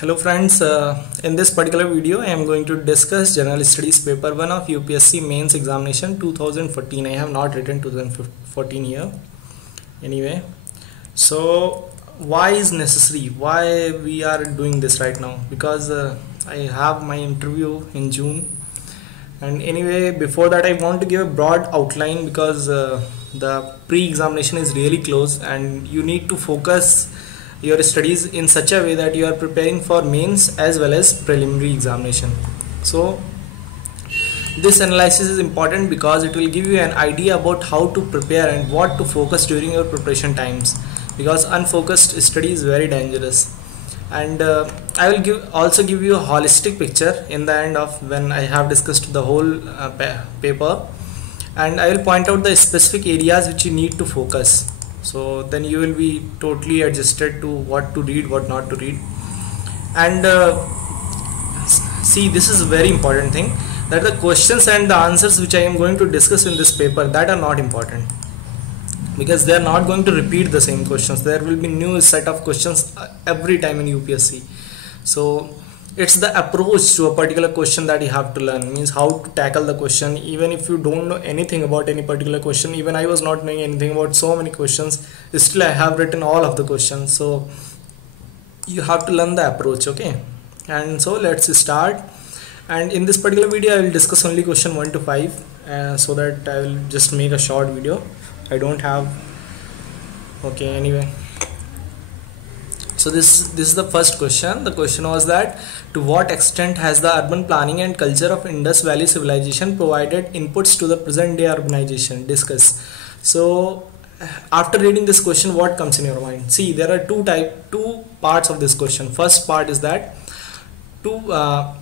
Hello friends, in this particular video I am going to discuss General Studies paper 1 of UPSC Mains examination 2014. I have not written 2014 here. Anyway, so why is necessary? Why we are doing this right now? Because I have my interview in June, and anyway before that I want to give a broad outline because the pre-examination is really close and you need to focus your studies in such a way that you are preparing for mains as well as preliminary examination. So this analysis is important because it will give you an idea about how to prepare and what to focus during your preparation times, because unfocused study is very dangerous. And I will also give you a holistic picture in the end of when I have discussed the whole paper, and I will point out the specific areas which you need to focus. So then you will be totally adjusted to what to read, what not to read. And see, this is a very important thing, that the questions and the answers which I am going to discuss in this paper, that are not important, because they are not going to repeat the same questions. There will be new set of questions every time in UPSC. So it's the approach to a particular question that you have to learn, means how to tackle the question. Even if you don't know anything about any particular question, even I was not knowing anything about so many questions, still I have written all of the questions. So you have to learn the approach, okay? And so let's start. And in this particular video I will discuss only question 1 to 5, so that I will just make a short video. I don't have, okay, anyway. So this is the first question. The question was that, to what extent has the urban planning and culture of Indus Valley civilization provided inputs to the present day urbanization? Discuss. So after reading this question, what comes in your mind? See, there are two parts of this question. First part is that to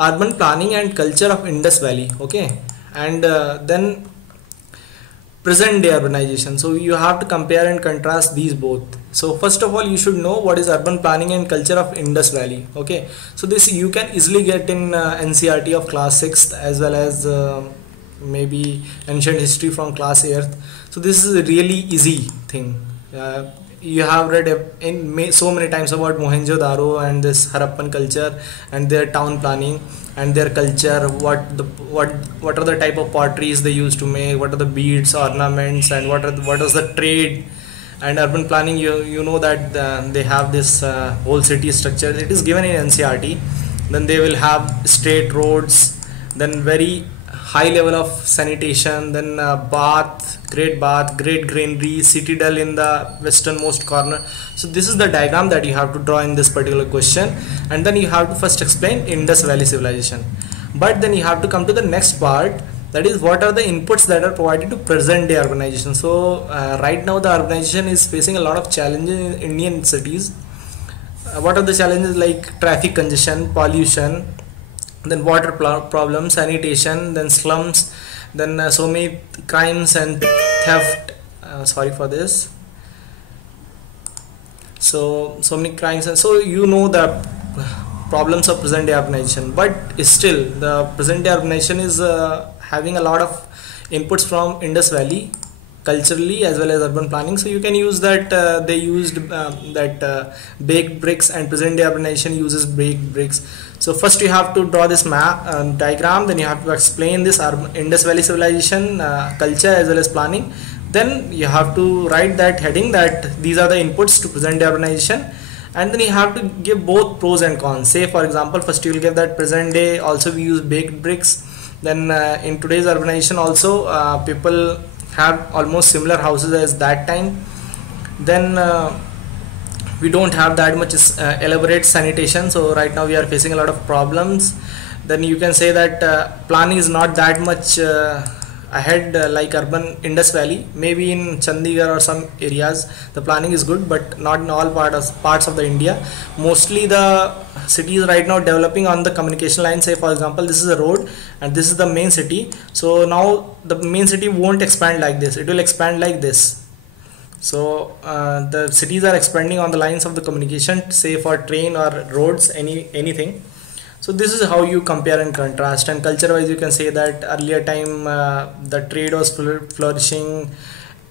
urban planning and culture of Indus Valley, okay, and then present day urbanization. So you have to compare and contrast these both. So first of all, you should know what is urban planning and culture of Indus Valley, okay? So this you can easily get in NCERT of class 6th, as well as maybe ancient history from class 8th. So this is a really easy thing. You have read so many times about Mohenjo-daro and this Harappan culture and their town planning and their culture, what are the type of potteries they used to make, what are the beads, ornaments, and what is the trade. And urban planning, you know that they have this whole city structure. It is given in NCERT. Then they will have straight roads, then very high level of sanitation, then great granary, citadel in the westernmost corner. So this is the diagram that you have to draw in this particular question, and then you have to first explain Indus Valley civilization. But then you have to come to the next part, that is, what are the inputs that are provided to present day urbanization. So right now the urbanization is facing a lot of challenges in Indian cities. What are the challenges? Like traffic congestion, pollution, then water problems, sanitation, then slums, then so many crimes and theft. Sorry for this. So many crimes, and so you know the problems of present day urbanization. But still the present day urbanization is having a lot of inputs from Indus Valley culturally as well as urban planning. So you can use that they used baked bricks, and present day urbanization uses baked bricks. So first you have to draw this map diagram, then you have to explain this Indus Valley civilization culture as well as planning. Then you have to write that heading, that these are the inputs to present day urbanization, and then you have to give both pros and cons. Say for example, first you will give that present day also we use baked bricks. Then in today's urbanization also people have almost similar houses as that time. Then we don't have that much elaborate sanitation, so right now we are facing a lot of problems. Then you can say that planning is not that much ahead like urban Indus Valley. Maybe in Chandigarh or some areas the planning is good, but not in all parts of the India. Mostly the cities right now developing on the communication line. Say for example, this is a road and this is the main city. So now the main city won't expand like this, it will expand like this. So the cities are expanding on the lines of the communication, say for train or roads, anything. So this is how you compare and contrast. And culture wise, you can say that earlier time the trade was flourishing,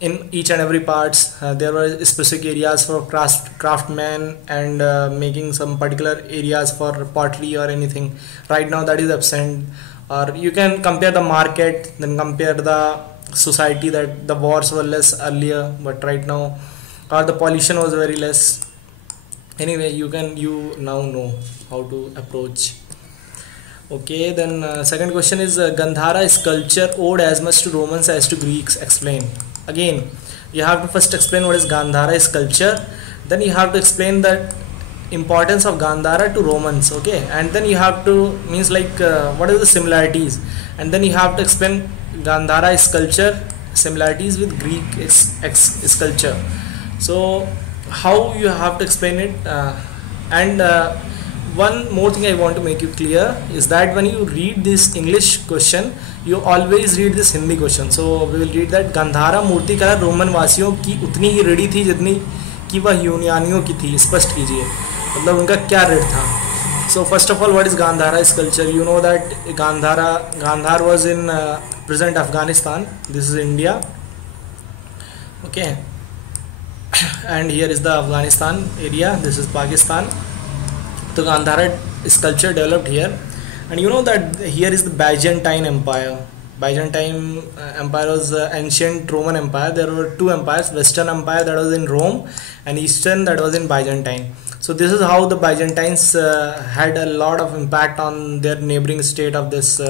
in each and every parts. There were specific areas for craftsmen and making some particular areas for pottery or anything. Right now that is absent. Or you can compare the market, then compare the society, that the wars were less earlier, but right now, or the pollution was very less. Anyway, you now know how to approach. Okay, then second question is Gandhara sculpture owed as much to Romans as to Greeks. Explain. Again, you have to first explain what is Gandhara sculpture. Then you have to explain the importance of Gandhara to Romans. Okay, and then you have to means like what are the similarities, and then you have to explain Gandhara sculpture similarities with Greek sculpture. So how you have to explain it, and one more thing I want to make you clear is that when you read this English question, you always read this Hindi question. So we will read that Gandhara मूर्ति कला Roman वासियों की उतनी ही ready थी जितनी कि वह यूनानियों की थी. स्पष्ट कीजिए, मतलब उनका क्या रेट था. So first of all, what is Gandhara sculpture? You know that Gandhar was in present Afghanistan. This is India. Okay, and here is the Afghanistan area. This is Pakistan. The Gandhara sculpture developed here, and you know that here is the Byzantine Empire. Byzantine Empire was ancient Roman Empire. There were two empires: Western Empire that was in Rome, and Eastern that was in Byzantine. So this is how the Byzantines had a lot of impact on their neighboring state of this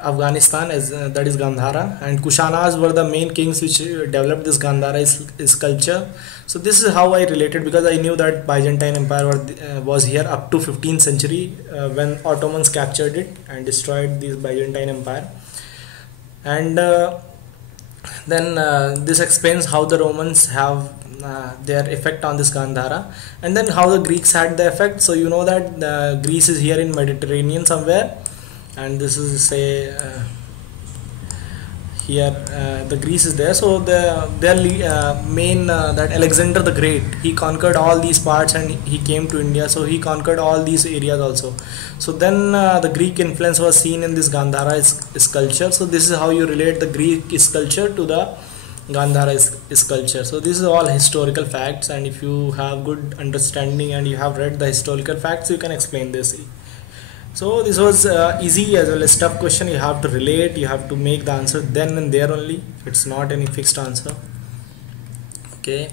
Afghanistan, as that is Gandhara, and Kushanas were the main kings which developed this Gandhara sculpture. So this is how I related, because I knew that Byzantine Empire was here up to 15th century when Ottomans captured it and destroyed this Byzantine Empire. And then this explains how the Romans have their effect on this Gandhara, and then how the Greeks had the effect. So you know that Greece is here in Mediterranean somewhere, and this is say here the Greece is there. So their main that Alexander the Great, he conquered all these parts and he came to India, so he conquered all these areas also. So then the Greek influence was seen in this Gandhara sculpture. So this is how you relate the Greek sculpture to the Gandhara sculpture. So this is all historical facts, and if you have good understanding and you have read the historical facts, you can explain this. So this was easy as well as tough question. You have to relate, you have to make the answer then and there only. It's not any fixed answer. Okay.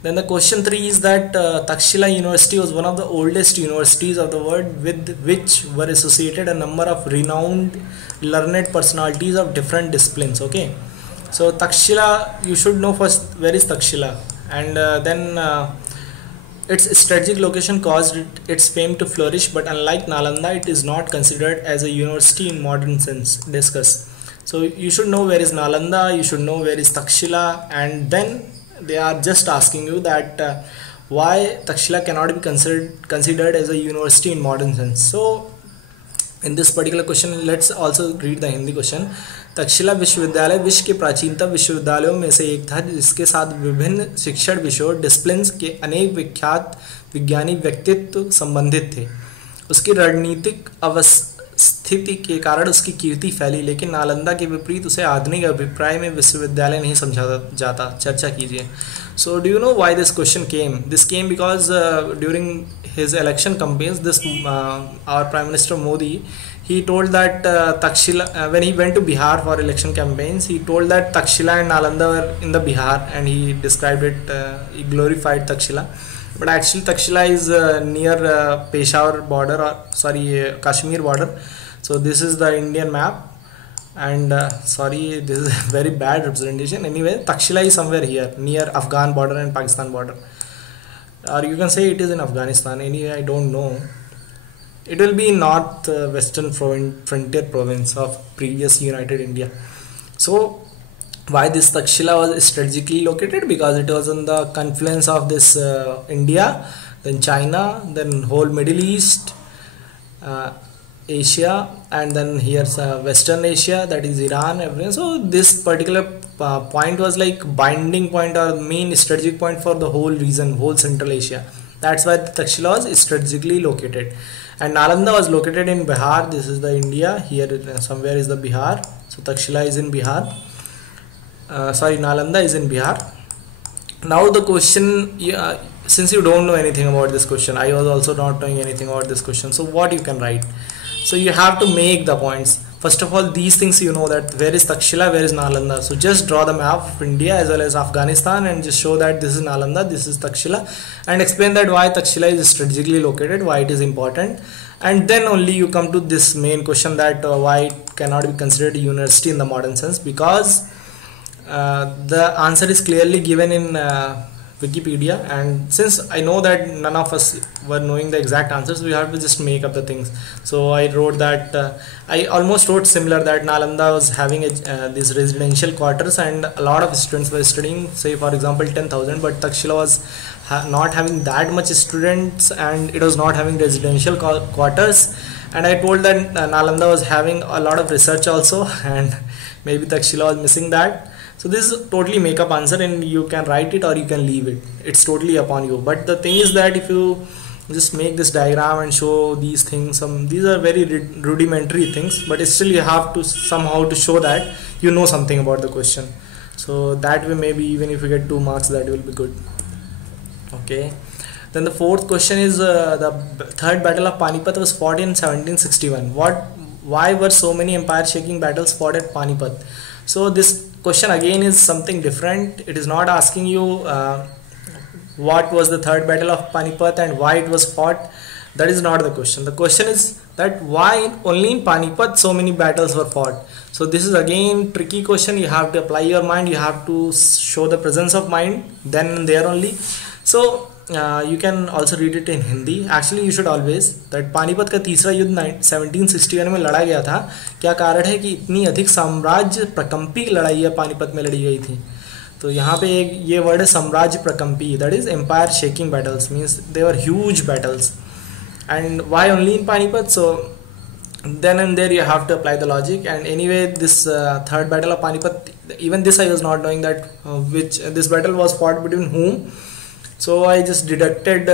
Then the question 3 is that Takshila University was one of the oldest universities of the world, with which were associated a number of renowned learned personalities of different disciplines. Okay. So Takshila, you should know first where is Takshila, and then its strategic location caused its fame to flourish, but unlike Nalanda, it is not considered as a university in modern sense. Discuss. So you should know where is Nalanda, you should know where is Takshila, and then they are just asking you that why Takshila cannot be considered as a university in modern sense. So in this particular question, let's also read the Hindi question. Takshashila विश्वविद्यालय विश्व के प्राचीनतम विश्वविद्यालयों में से एक था, जिसके साथ विभिन्न शिक्षण विषयों डिसिप्लिन्स के अनेक विख्यात विज्ञानी व्यक्तित्व संबंधित थे. उसकी रणनीतिक अवस्थिति के कारण उसकी कीर्ति फैली, लेकिन नालंदा के विपरीत उसे आधुनिक अभिप्राय में विश्वविद्यालय नहीं समझा जाता. चर्चा कीजिए. So do you know why this question came? This came because during his election campaigns, our Prime Minister Modi, he told that Takshila, when he went to Bihar for election campaigns, he told that Takshila and Nalanda were in the Bihar, and he described it, he glorified Takshila. But actually Takshila is near Peshawar border, or Kashmir border. So this is the Indian map, and sorry, this is very bad representation. Anyway, Takshila is somewhere here near Afghan border and Pakistan border, or you can say it is in Afghanistan. Anyway, I don't know. It will be north western frontier province of previous United India. So why this Takshila was strategically located? Because it was on the confluence of this India, then China, then whole Middle East, Asia, and then here's Western Asia, that is Iran, everything. So this particular point was like binding point or main strategic point for the whole region, whole Central Asia. That's why the Takshila was strategically located. And Nalanda was located in Bihar. This is the India. Here somewhere is the Bihar. So Takshila is in Bihar. sorry, Nalanda is in Bihar. Now the question, since you don't know anything about this question, I was also not knowing anything about this question, so what you can write? So you have to make the points. First of all, these things you know, that where is Takshila, where is Nalanda. So just draw the map of India as well as Afghanistan and just show that this is Nalanda, this is Takshila, and explain that why Takshila is strategically located, why it is important. And then only you come to this main question, that why it cannot be considered a university in the modern sense, because the answer is clearly given in Wikipedia, and since I know that none of us were knowing the exact answers, we have to just make up the things. So I wrote that I almost wrote similar, that Nalanda was having these residential quarters and a lot of students were studying, say for example 10,000, but Takshila was not having that much students and it was not having residential quarters. And I told that Nalanda was having a lot of research also, and maybe Takshila was missing that. So this is totally make up answer, and you can write it or you can leave it. It's totally upon you. But the thing is that if you just make this diagram and show these things, these are very rudimentary things, but still you have to somehow to show that you know something about the question. So that way maybe even if you get 2 marks, that will be good. Okay. Then the fourth question is the third battle of Panipat was fought in 1761. Why were so many empire-shaking battles fought at Panipat? So this question again is something different. It is not asking you what was the third battle of Panipat and why it was fought. That is not the question. The question is that why only in Panipat so many battles were fought. So this is again tricky question. You have to apply your mind, you have to show the presence of mind then and there only. So you can also read it in Hindi. Actually you should always that Panipat का तीसरा युद्ध 1761 में लड़ा गया था. क्या कारण है कि इतनी अधिक साम्राज्य प्रकंपी लड़ाई पानीपत में लड़ी गई थी? तो यहाँ पे एक ये वर्ड है साम्राज्य प्रकंपी, that is empire shaking battles, means they were huge battles. And why only in Panipat? So then and there you have to apply the logic. And anyway, this third battle of Panipat, even this I was not knowing that which this battle was fought between whom. So I just deducted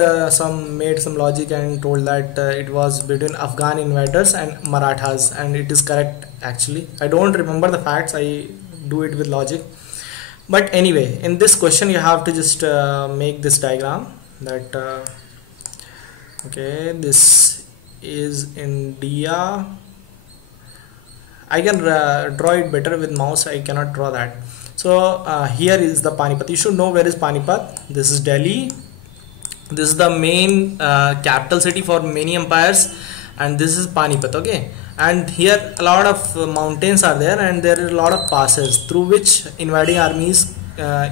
made some logic and told that it was between Afghan invaders and Marathas, and it is correct actually. I don't remember the facts, I do it with logic. But anyway, in this question you have to just make this diagram that okay, this is India. I can draw it better with mouse, I cannot draw that. So here is the Panipat. You should know where is Panipat. This is Delhi. This is the main capital city for many empires, and this is Panipat. Okay, and here a lot of mountains are there, and there are a lot of passes through which invading armies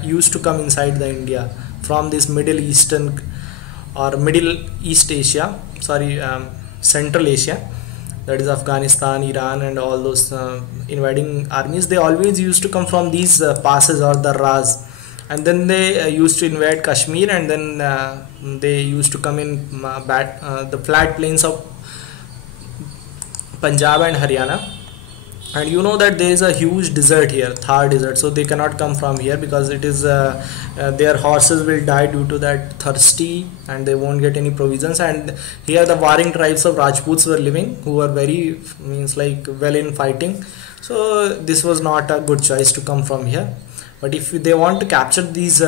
used to come inside the India from this Middle Eastern or Middle East Asia, sorry, Central Asia, that is Afghanistan, Iran, and all those invading armies. They always used to come from these passes or darras, and then they used to invade Kashmir, and then they used to come in the flat plains of Punjab and Haryana. And you know that there is a huge desert here, Thar desert, so they cannot come from here because it is their horses will die due to that thirsty, and they won't get any provisions. And here the warring tribes of Rajputs were living, who were very like well in fighting, so this was not a good choice to come from here. But if they want to capture these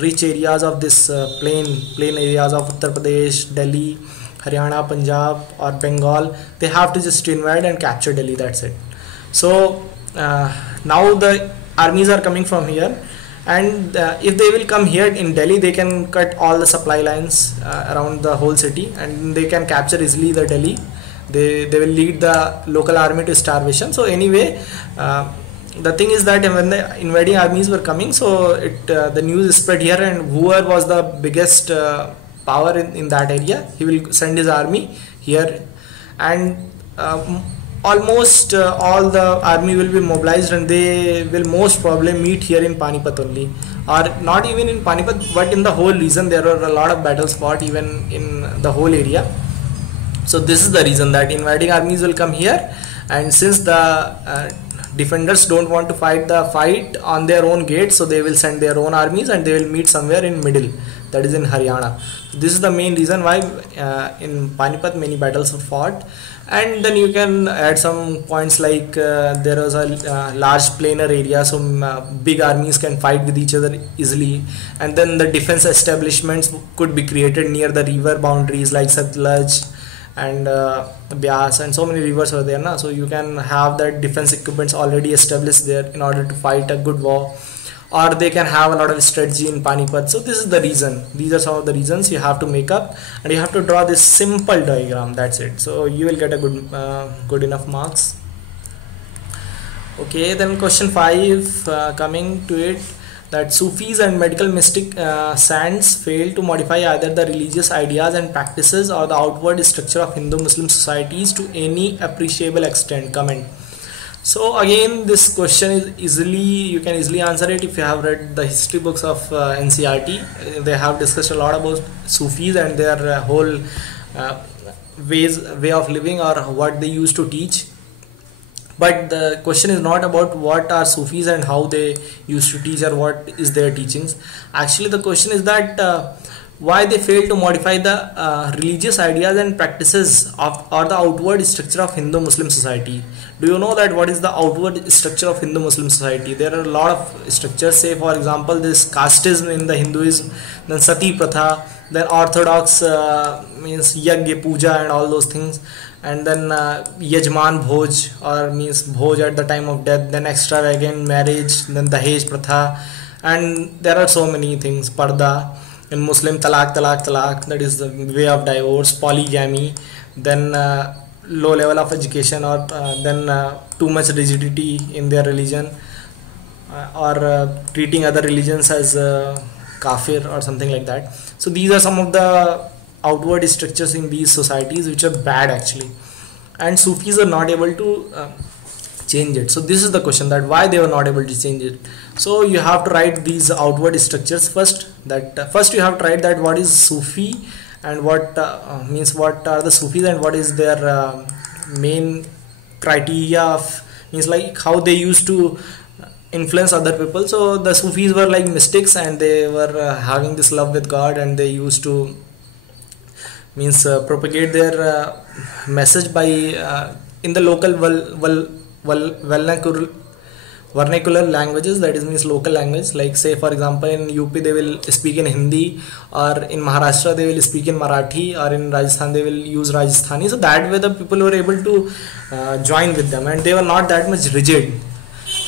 rich areas of this plain areas of Uttar Pradesh, Delhi, Haryana, Punjab or Bengal, they have to just invade and capture Delhi, that's it. So now the armies are coming from here, and if they will come here in Delhi, they can cut all the supply lines around the whole city, and they can capture easily the Delhi. They will lead the local army to starvation. So anyway, the thing is that when the invading armies were coming, so the news spread here, and whoever was the biggest power in that area, he will send his army here, and almost all the army will be mobilized, and they will most probably meet here in Panipat only, or not even in Panipat, but in the whole region. There are a lot of battles fought even in the whole area. So this is the reason that invading armies will come here, and since the defenders don't want to fight the fight on their own gate, so they will send their own armies and they will meet somewhere in middle. that is in Haryana. This is the main reason why in Panipat many battles were fought. And then you can add some points like there was a large planar area, so big armies can fight with each other easily, and then the defense establishments could be created near the river boundaries like Satluj and Byas, and so many rivers are there, so you can have that defense equipments already established there in order to fight a good war, or they can have a lot of strategy in Panipat. So this is the reason. These are some of the reasons you have to make up, and you have to draw this simple diagram. That's it. So you will get a good enough marks. Okay, then question 5, coming to it, that Sufis and medical mystic saints fail to modify either the religious ideas and practices or the outward structure of Hindu-Muslim societies to any appreciable extent. Comment. So again, this question is you can easily answer it if you have read the history books of NCERT. They have discussed a lot about Sufis and their whole way of living, or what they used to teach. But the question is not about what are Sufis and how they used to teach or what is their teachings. Actually, the question is that why they fail to modify the religious ideas and practices or the outward structure of Hindu-Muslim society. Do you know that what is the outward structure of Hindu-Muslim society? There are a lot of structures. Say for example, this casteism in the Hinduism, then Sati Pratha, then Orthodox means Yagya Puja and all those things, and then Yajman Bhoj, or means Bhoj at the time of death, then extravagant marriage, then Dahej Pratha, and there are so many things. Parda. In Muslim, talaq, that is the way of divorce, polygamy, then low level of education, or then too much rigidity in their religion, or treating other religions as kafir or something like that. So these are some of the outward structures in these societies which are bad actually, and Sufis are not able to change it. So this is the question, that why they were not able to change it. So you have to write these outward structures first. That first you have to write that what is Sufi, and what means what are the Sufis and what is their main criteria of, means like how they used to influence other people. So the Sufis were like mystics, and they were having this love with God, and they used to means propagate their message by in the local vernacular languages, that is means local language. Like say for example, in UP they will speak in Hindi, or in Maharashtra they will speak in Marathi, or in Rajasthan they will use Rajasthani. So that way the people were able to join with them, and they were not that much rigid,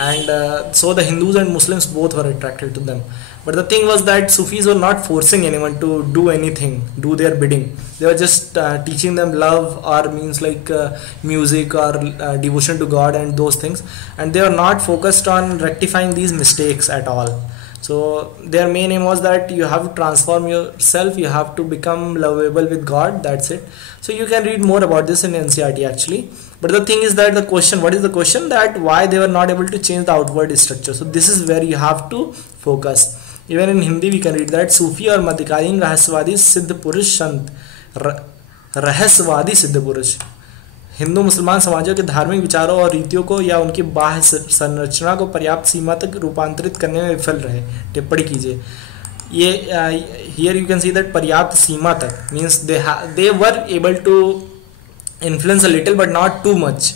and so the Hindus and Muslims both were attracted to them. But the thing was that Sufis were not forcing anyone to do anything, do their bidding. They were just teaching them love, or means like music, or devotion to God and those things. And they were not focused on rectifying these mistakes at all. So their main aim was that you have to transform yourself, you have to become lovable with God, that's it. So you can read more about this in NCERT actually. But the thing is that the question, what is the question, that why they were not able to change the outward structure. So this is where you have to focus. Even in Hindi we can read that Sufi or Madhikaलीन रहस्यवादी सिद्ध पुरुष संत, रहस्यवादी सिद्ध पुरुष हिंदू मुसलमान समाजों के धार्मिक विचारों और रीतियों को या उनकी बाह्य संरचना को पर्याप्त सीमा तक रूपांतरित करने में विफल रहे. टिप्पणी कीजिए. ये here you can see that पर्याप्त सीमा तक means they were able to influence a little but not too much.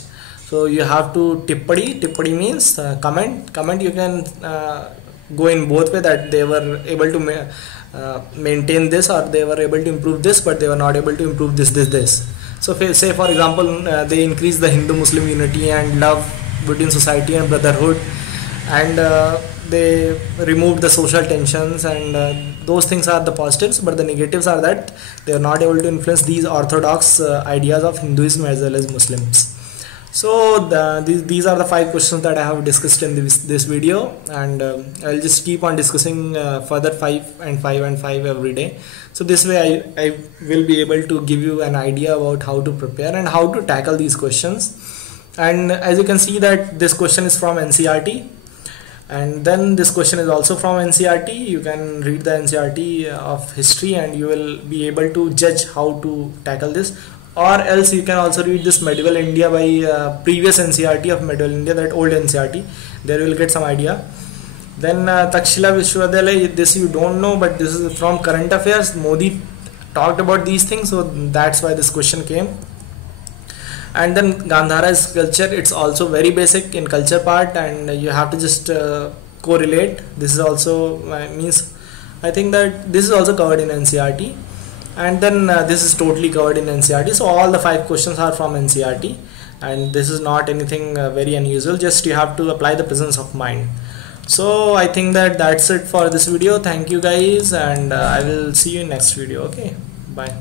So you have to tippadi means comment. You can go in both way, that they were able to maintain this, or they were able to improve this, but they were not able to improve this. So say for example, they increase the Hindu-Muslim unity and love between society and brotherhood, and they removed the social tensions, and those things are the positives. But the negatives are that they are not able to influence these orthodox ideas of Hinduism as well as Muslims. So these are the 5 questions that I have discussed in this video, and I'll just keep on discussing further 5 and 5 every day. So this way I will be able to give you an idea about how to prepare and how to tackle these questions. And as you can see that this question is from NCERT, and then this question is also from NCERT. You can read the NCERT of history and you will be able to judge how to tackle this. Or else you can also read this Medieval India by previous NCERT of Medieval India, that old NCERT. There you will get some idea. Then Takshila Vishwavidyalaya, this you don't know, but this is from current affairs. Modi talked about these things, so that's why this question came. And then Gandhara culture, it's also very basic in culture part, and you have to just correlate. This is also means, I think that this is also covered in NCERT, and then this is totally covered in NCERT. So all the 5 questions are from NCERT, and this is not anything very unusual. Just you have to apply the presence of mind. So I think that that's it for this video. Thank you guys, and I will see you in next video. Okay, bye.